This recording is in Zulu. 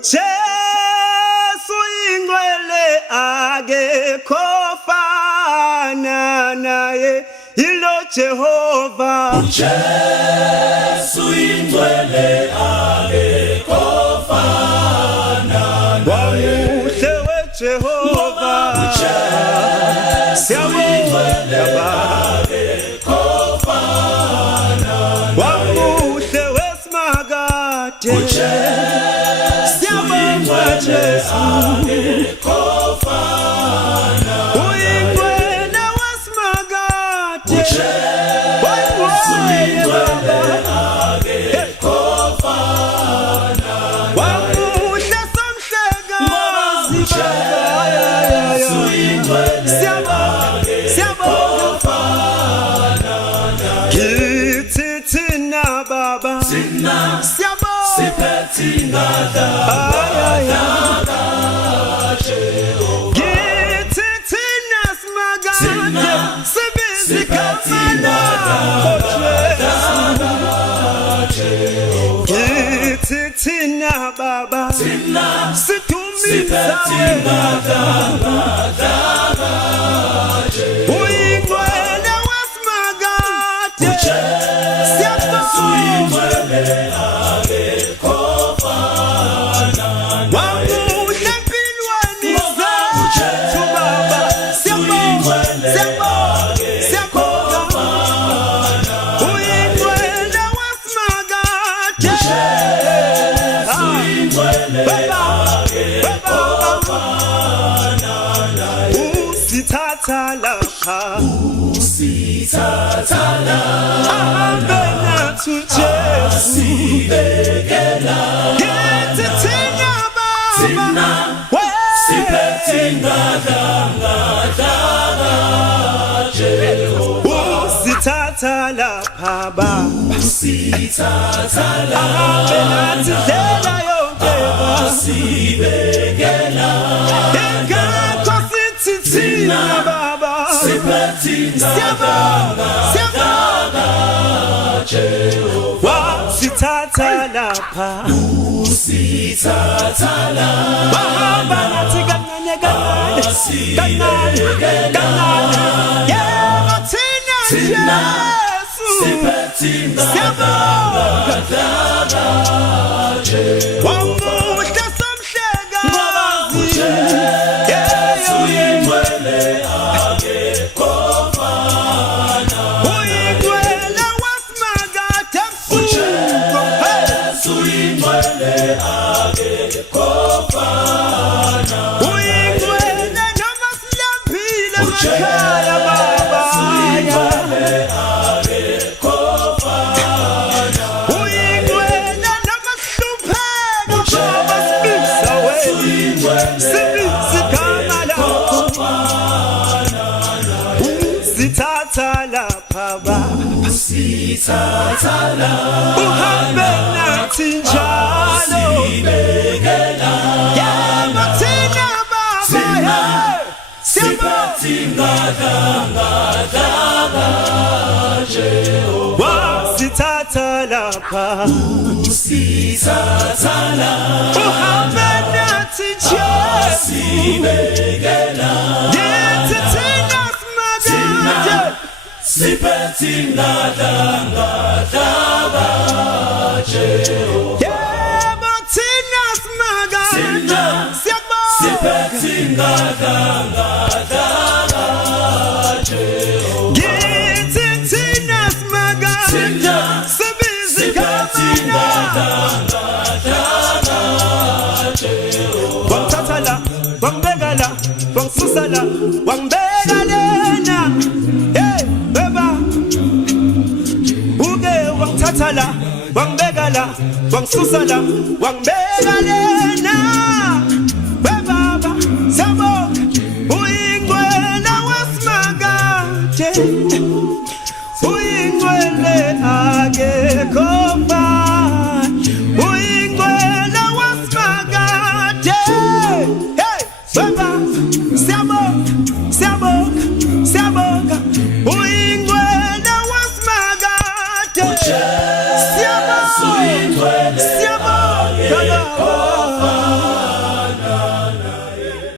Jesu ingcwele akekho fana naye ilo Jehova. Jesu ingcwele akekho fana naye Wamuhle we Jehova. Jesu ingcwele akekho fana naye Wamuhle weSmakade. akekho fana Uyingcwele weSmakade. Jesu ingcwele akekho fana Wamuhle somhlekazi. Jesu ingcwele akekho fana Kithi thina Baba siyabonga siphethe ingadala Kithi thina Smakade sibiza igama lakho Jesu. Kithi thina Baba sidumisa wena Uyingcwele weSmakade siyabonga Wamuhle empilweni zethu Baba siyabonga Uyingcwele weSmakade usithatha lapha ahambe nathi uJesu Kithi thina Baba siphethe ingadala usithatha lapha Baba usithatha ahambe nathi ndlela yonke sibekela ingakho sithi thina Baba siphethe ingadala wasithatha lapha usithatha wahamba nathi kancane yebo thina Jesu siphethe ingadala wamuhle somhlekazi Jesu ingcwele akekho fana Uyingcwele weSmakade Jesu ingcwele akekho fana Uyingcwele noma silambile emakhaya Baba akekho fana Uyingcwele noma sihlupheka Baba sibiza wena sibiza igama lakho usithatha lapha Baba usithatha uhambe nathi njalo sibekela yebo thina Baba siphethe ingadala wasithatha lapha usithatha uhambe nathi Jesu sibekela Kithi thina Smakade siphethe ingadala yebo thina Smakade siyabonga siphethe ingadala Kithi thina Smakade sibiza igama wangithatha la wangibeka la wangisusa la wangibeka lena hey baba uke wangithatha la wangibeka la wangisusa la wangibeka lena baba siyabonga Uyingcwele weSmakade Uyingcwele akekho fana Uyingcwele weSmakade hey baba